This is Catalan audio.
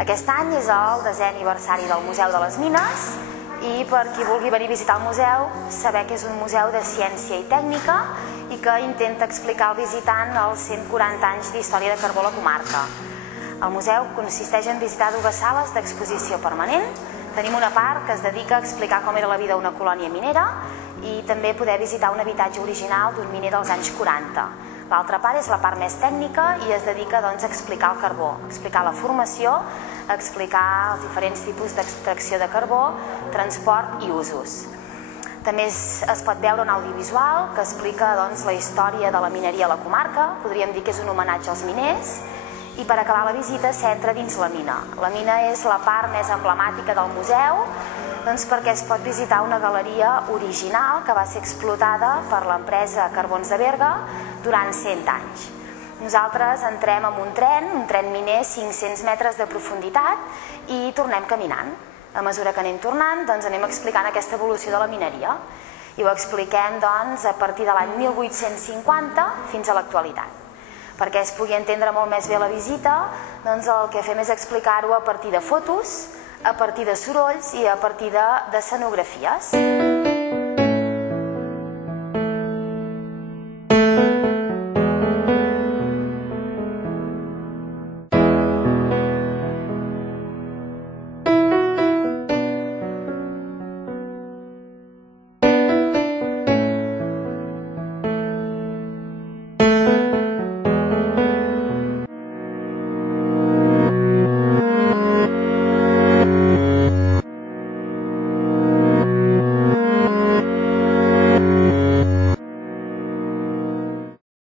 Aquest any és el 10è aniversari del Museu de les Mines i per qui vulgui venir a visitar el museu, saber que és un museu de ciència i tècnica i que intenta explicar al visitant els 140 anys d'història de carbó a la comarca. El museu consisteix en visitar dues sales d'exposició permanent. Tenim una part que es dedica a explicar com era la vida d'una colònia minera i també poder visitar un habitatge original d'un miner dels anys 40. L'altra part és la part més tècnica i es dedica a explicar el carbó, a explicar la formació, a explicar els diferents tipus d'extracció de carbó, transport i usos. També es pot veure un audiovisual que explica la història de la mineria a la comarca, podríem dir que és un homenatge als miners, i per acabar la visita s'entra dins la mina. La mina és la part més emblemàtica del museu perquè es pot visitar una galeria original que va ser explotada per l'empresa Carbons de Berga durant 100 anys. Nosaltres entrem amb un tren miner 500 metres de profunditat i tornem caminant. A mesura que anem tornant anem explicant aquesta evolució de la mineria i ho expliquem a partir de l'any 1850 fins a l'actualitat. Perquè es pugui entendre molt més bé la visita, el que fem és explicar-ho a partir de fotos, a partir de sorolls i a partir d'escenografies.